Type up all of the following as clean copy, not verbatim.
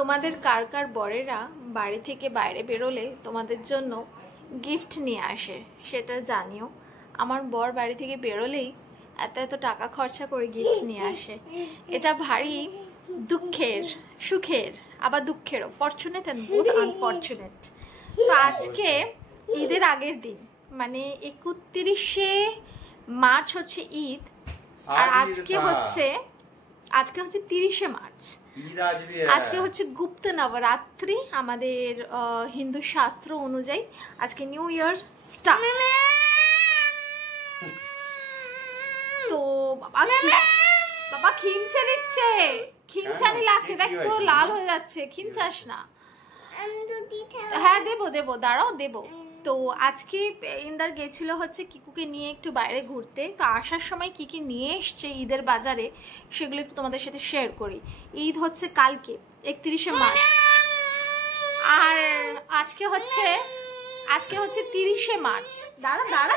তোমাদের কার কার বরেরা বাড়ি থেকে বাইরে বেরোলে তোমাদের জন্য গিফট নিয়ে আসে সেটা জানিও। আমার বর বাড়ি থেকে বেরোলেই এত এত টাকা খরচা করে গিফট নিয়ে আসে। এটা ভারী দুঃখের, সুখের, আবার দুঃখেরও, ফরচুনেট অ্যান্ড বোথ আনফরচুনেট। তো আজকে ঈদের আগের দিন, মানে 31শে মার্চ হচ্ছে ঈদ, আর আজকে হচ্ছে 30শে মার্চ। আজকে হচ্ছে গুপ্ত নবরাত্রি, আমাদের হিন্দু শাস্ত্র অনুযায়ী আজকে নিউ ইয়ার স্টার্ট। তো বাবা খিমচে দিচ্ছে, খিমচানি লাগছে, দেখ পুরো লাল হয়ে যাচ্ছে, খিমচাস না। হ্যাঁ দেবো দেবো, দাঁড়াও দেবো। তো আজকে ইন্দার গেছিল হচ্ছে কিকুকে নিয়ে একটু বাইরে ঘুরতে। তো আসার সময় কি কি নিয়ে এসছে ঈদের বাজারে সেগুলো একটু তোমাদের সাথে শেয়ার করি। ঈদ হচ্ছে কালকে 31শে মার্চ, আর আজকে হচ্ছে 30শে মার্চ। দাঁড়া দাঁড়া,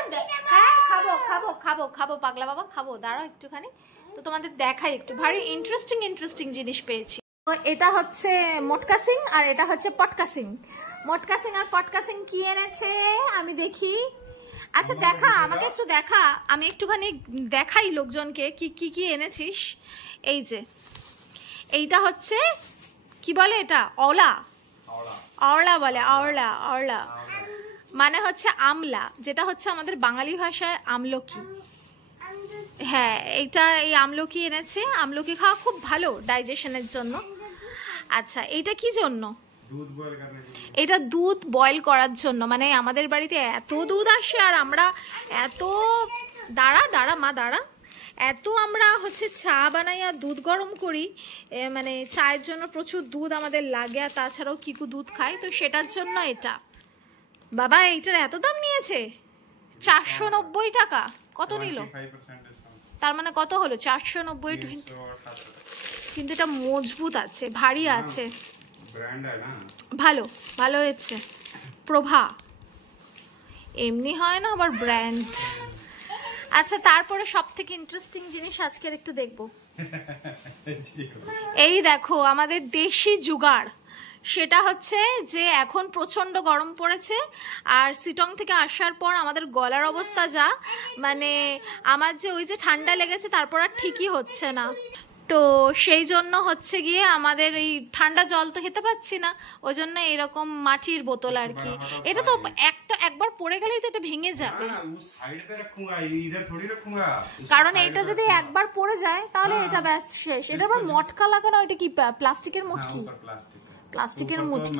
হ্যাঁ খাবো খাবো খাবো খাবো পাগলা বাবা, খাবো, দাঁড়াও একটুখানি। তো তোমাদের দেখাই একটু, ভারী ইন্টারেস্টিং জিনিস পেয়েছি। এটা হচ্ছে মোটকা সিং আর এটা হচ্ছে পটকা সিং। মোটকা সিং আর পটকা সিং কি এনেছে আমি দেখি। আচ্ছা দেখা, আমাকে একটু দেখা, আমি একটুখানি দেখাই লোকজনকে কি কি কি এনেছিস। এই যে এইটা হচ্ছে কি বলে, এটা অওলা, অওলা বলে, অওলা অওলা মানে হচ্ছে আমলা, যেটা হচ্ছে আমাদের বাঙালি ভাষায় আমলকি। হ্যাঁ এইটা, এই আমলকি এনেছে। আমলকি খাওয়া খুব ভালো ডাইজেশনের জন্য। আচ্ছা এইটা কি জন্য? এটা দুধ বয়েল করার জন্য। মানে আমাদের বাড়িতে এত দুধ আসে আর আমরা এত, দাঁড়া দাঁড়া মা দাঁড়া, এত আমরা হচ্ছে চা বানাই আর দুধ গরম করি, মানে চায়ের জন্য প্রচুর দুধ আমাদের লাগে, আর তাছাড়াও কিকু দুধ খায়, তো সেটার জন্য এটা। বাবা এইটার এত দাম নিয়েছে, 490 টাকা। কত নিল? তার মানে কত হলো? 490। কিন্তু এটা মজবুত আছে, ভারী আছে, ভালো ভালো হয়েছে। প্রভা এমনি হয় না, আবার ব্র্যান্ড। আচ্ছা তারপরে সব থেকে ইন্টারেস্টিং জিনিস আজকের একটু দেখবো। এই দেখো আমাদের দেশি জুগাড়, সেটা হচ্ছে যে এখন প্রচন্ড গরম পড়েছে, আর সিটং থেকে আসার পর আমাদের গলার অবস্থা যা, মানে আমার যে ওই যে ঠান্ডা লেগেছে তারপর আর ঠিকই হচ্ছে না। তো সেই জন্য হচ্ছে গিয়ে আমাদের এই ঠান্ডা জল তো খেতে পাচ্ছি না, ওই জন্য এরকম মাটির বোতল আর কি। এটা তো একবার পড়ে গেলেই তো এটা ভেঙে যাবে, কারণ এটা যদি একবার পড়ে যায় তাহলে এটা ব্যাস শেষ। এটা আবার মটকা লাগানো, এটা কি প্লাস্টিকের মুটকি? প্লাস্টিকের মুটকি,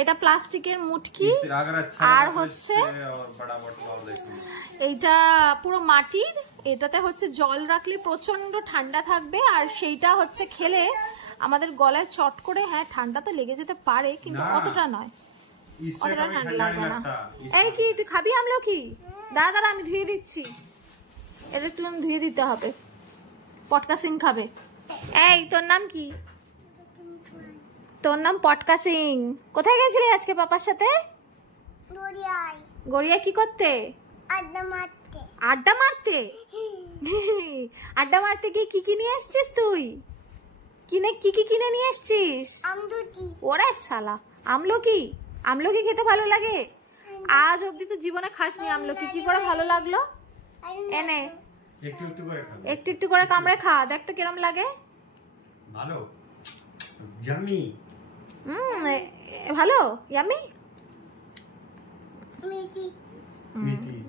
এটা প্লাস্টিকের মুটকি। আর হচ্ছে এইটা পুরো মাটির, এটাতে হচ্ছে জল রাখলে প্রচন্ড ঠান্ডা থাকবে, আর সেইটা হচ্ছে খেলে আমাদের গলায় চট করে, হ্যাঁ ঠান্ডা তো লেগে যেতে পারে কিন্তু অতটা নয়, অতটা ঠান্ডা লাগবে না। এই কি তুই খাবি আমলকি? দাঁড়া দাঁড়া আমি ধুয়ে দিচ্ছি, এটা একটু ধুয়ে দিতে হবে। পটকা সিং খাবে। এই তোর নাম কি? তোর নাম পটকা সিং। কোথায় গেছিলি আজকে পাপার সাথে? গড়িয়া কি করতে? আড্ডা মারতে। আড্ডা মারতে? আড্ডা মারতে গিয়ে কি কি নিয়ে এসছিস তুই? কি কি কিনে নিয়ে এসছিস? আমলকি। ওরে শালা, আমলকি? আমলকি খেতে ভালো লাগে? আজ অব্দি তো জীবনে খাসনি আমলকি, কি করে ভালো লাগলো? এনে একটু একটু করে কামড়ে খা, দেখ তো কিরম লাগে। ভালো, ইয়ামি। ভালো, ইয়ামি,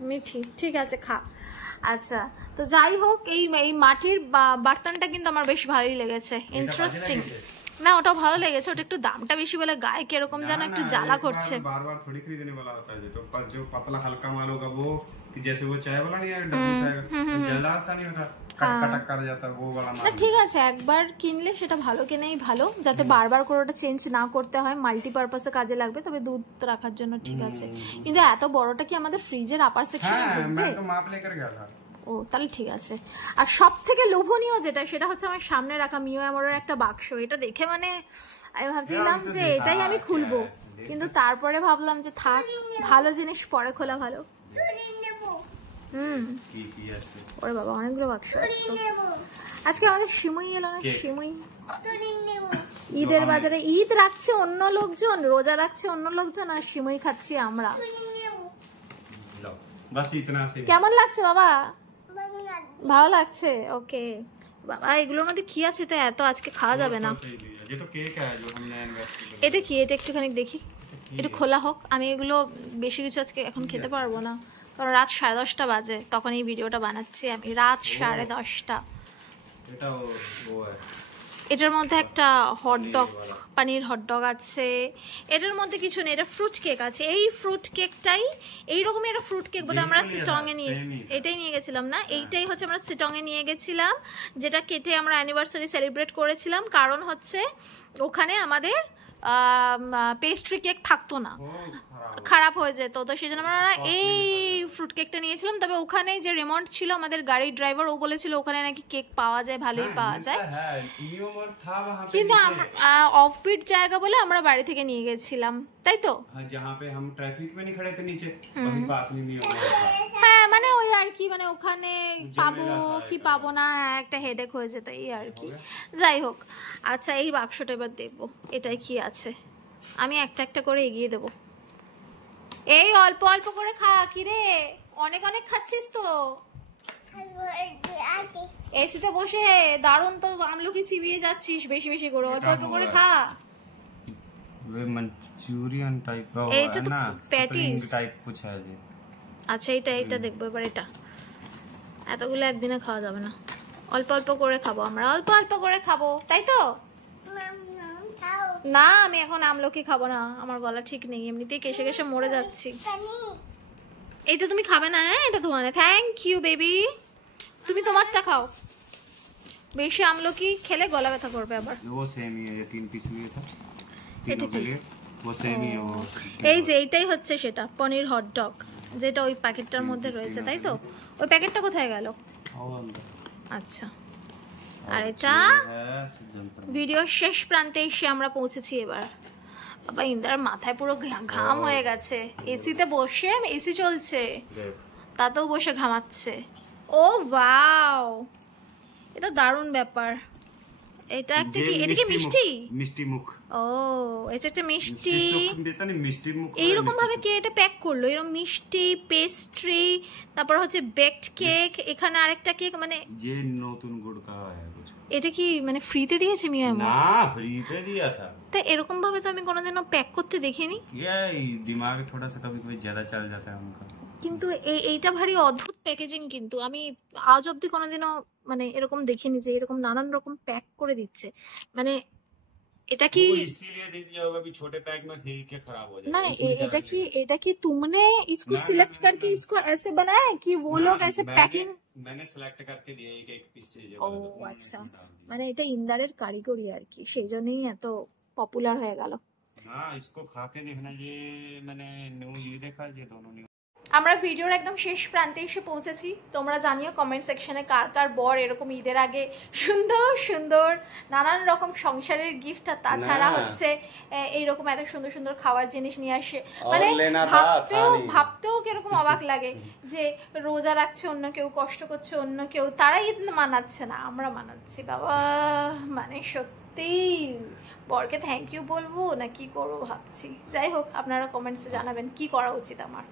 মিঠি, ঠিক আছে খা। আচ্ছা তো যাই হোক, এই মাটির বার্তানটা কিন্তু আমার বেশ ভালোই লেগেছে, ইন্টারেস্টিং। না ওটাও ভালো লেগেছে, ওটা একটু দামটা বেশি বলে গায়ে কিরকম যেন একটু জ্বালা করছে। বারবার থোड़ी खरीदने वाला होता है, तो पर जो पतला हल्का माल होगा वो कि जैसे वो चाय वाला नहीं है डब्बू चाय जला सा नहीं होता, कटकट कर जाता है वो वाला माल। ঠিক আছে, একবার কিনলে সেটা ভালো কেনাই ভালো, যাতে বারবার করে ওটা চেঞ্জ না করতে হয়, মাল্টিপারপাসে কাজে লাগবে। তবে দুধ রাখার জন্য ঠিক আছে, কিন্তু এত বড়টা কি আমাদের ফ্রিজের আপার সেকশনে ঢুকবে? হ্যাঁ मैं तो माप लेकर गया था। ও তাহলে ঠিক আছে। আর সব থেকে লোভনীয় যেটা, সেটা হচ্ছে আমার সামনে রাখা মিও অ্যামোরের একটা বাক্স। এটা দেখে মানে আমি ভাবছিলাম যে এটাই আমি খুলবো, কিন্তু তারপরে ভাবলাম যে থাক, ভালো জিনিস পরে খোলা ভালো। ওরে বাবা অনেকগুলো বাক্স আছে। আজকে আমাদের সিমুই এলো না, সিমুই ঈদের বাজারে ঈদ রাখছে অন্য লোকজন, রোজা রাখছে অন্য লোকজন, আর সিমই খাচ্ছি আমরা। কেমন লাগছে বাবা? ভালো লাগছে, ওকে। বাবা এগুলোর মধ্যে কি আছে তো এত আজকে খাওয়া যাবে না। এটা কি? এটা একটুখানি দেখি, একটু খোলা হোক। আমি এগুলো বেশি কিছু আজকে এখন খেতে পারবো না, কারণ রাত 10:30 বাজে তখন এই ভিডিওটা বানাচ্ছি আমি, রাত 10:30। এটার মধ্যে একটা হটডগ, পানির হটডগ আছে। এটার মধ্যে কিছু নেই, এটা ফ্রুট কেক আছে। এই ফ্রুট কেকটাই, এইরকমই একটা ফ্রুট কেক বোধহয় আমরা সিটংয়ে নিয়ে, এটাই নিয়ে গেছিলাম না? এইটাই হচ্ছে আমরা সিটংয়ে নিয়ে গেছিলাম, যেটা কেটে আমরা অ্যানিভার্সারি সেলিব্রেট করেছিলাম। কারণ হচ্ছে ওখানে আমাদের পেস্ট্রি কেক থাকতো না, খারাপ হয়ে যেত, তো সেই জন্য আমরা এই ফ্রুট কেকটা নিয়েছিলাম। তবে ওখানে যে রেমন্ড ছিল আমাদের গাড়ির ড্রাইভার, ও বলেছিল ওখানে নাকি কেক পাওয়া যায়, ভালোই পাওয়া যায়, কিন্তু অফবিট জায়গা বলে আমরা বাড়ি থেকে নিয়ে গেছিলাম, তাই তো? হ্যাঁ মানে ওই আর কি, মানে ওখানে পাবো কি পাবো না একটা হেডেক হয়ে যেত, এই আর কি। যাই হোক, আচ্ছা এই বাক্সটা এবার দেখবো এটাই কি আছে। আমি একটা একটা করে এগিয়ে দেবো। এই অল্প অল্প করে খা, কি রে অনেক অনেক খাচ্ছিস তো? এসিতে বসে দারুণ তো আমলকি চিবিয়ে যাচ্ছিস বেশি বেশি করে, অল্প অল্প করে খা। मंचूरियन टाइप का है ना, पैटीज टाइप कुछ है जी। আচ্ছা এটা দেখবো এবার। এটা এতগুলো একদিনে খাওয়া যাবে না, অল্প অল্প করে খাবো আমরা, অল্প অল্প করে খাবো, তাই তো? না আমি এখন আমলকি খাবো না, আমার গলা ঠিক নেই, এমনিতেই কেশে কেশে মরে যাচ্ছি। এইটা তুমি খাবে না? হ্যাঁ এটা তোমার, থ্যাংক ইউ বেবি, তুমি তোমারটা খাও। বেশি আমলকি খেলে গলা ব্যথা করবে আবার। वो सेम ही है, ये 3 पीस लिए था, এটা কি? वो सेम ही है वो। এই যে এইটাই হচ্ছে সেটা পনির হটডগ, যেটা ওই প্যাকেটটার মধ্যে রয়েছে, তাই তো? ওই প্যাকেটটা কোথায় গেল? আচ্ছা, আর এটা ভিডিও শেষ প্রান্তে এসে আমরা পৌঁছেছি এবার। বাবা ইন্দার মাথায় পুরো ঘাম হয়ে গেছে, এসিতে বসে, এসি চলছে তাতেও বসে ঘামাচ্ছে। ও ওয়াও, এটা দারুণ ব্যাপার। এটা একটা কি? এটা কি মিষ্টি? মিষ্টি মুখ। ও এটা একটা মিষ্টি, মিষ্টি মুখ। এইরকম ভাবে কে এটা প্যাক করলো? এরকম মিষ্টি, পেস্ট্রি, তারপর হচ্ছে বেকড কেক, এখানে আরেকটা কেক, মানে যে নতুন গুড় का है कुछ। এটা কি মানে ফ্রিতে দিয়েছে মিয়া? না ফ্রি पे दिया था। তো এরকম ভাবে তো আমি কোনোদিনও প্যাক করতে দেখিনি। ये दिमाग थोड़ा सा कभी कभी ज्यादा चल जाता है उनका। কিন্তু এইটা ভারী অদ্ভুত প্যাকেজিং, কিন্তু আমি আজ অব্দি কোনোদিনও মানে এরকম দেখিনি যে এরকম নানান রকম প্যাক করে দিচ্ছে। মানে এটা কি इसीलिए दे दिया होगा भी छोटे पैक में हिल के खराब हो जाए। ना এটা কি तुमने इसको सिलेक्ट करके इसको ऐसे बनाया है कि वो लोग ऐसे पैकिंग? मैंने सिलेक्ट करके दिया एक पीस चाहिए ও আচ্ছা, মানে এটা ইন্দারের কারিগরি আর কি, সেই জন্যই এত পপুলার হয়ে গেল। हाँ इसको खा के देखना, ये मैंने न्यू ये देखा, ये दोनों न्यू। আমরা ভিডিওর একদম শেষ প্রান্তে এসে পৌঁছেছি। তোমরা জানিও কমেন্ট সেকশনে কার কার বর এরকম ঈদের আগে সুন্দর সুন্দর নানান রকম সংসারের গিফট, আর তাছাড়া হচ্ছে এইরকম এত সুন্দর সুন্দর খাওয়ার জিনিস নিয়ে আসে। মানে ভাবতেও কিরকম অবাক লাগে যে রোজা রাখছে অন্য কেউ, কষ্ট করছে অন্য কেউ, তারা ঈদ মানাচ্ছে না, আমরা মানাচ্ছি। বাবা মানে সত্যি বরকে থ্যাংক ইউ বলবো না কি করবো ভাবছি। যাই হোক, আপনারা কমেন্টসে জানাবেন কি করা উচিত আমার।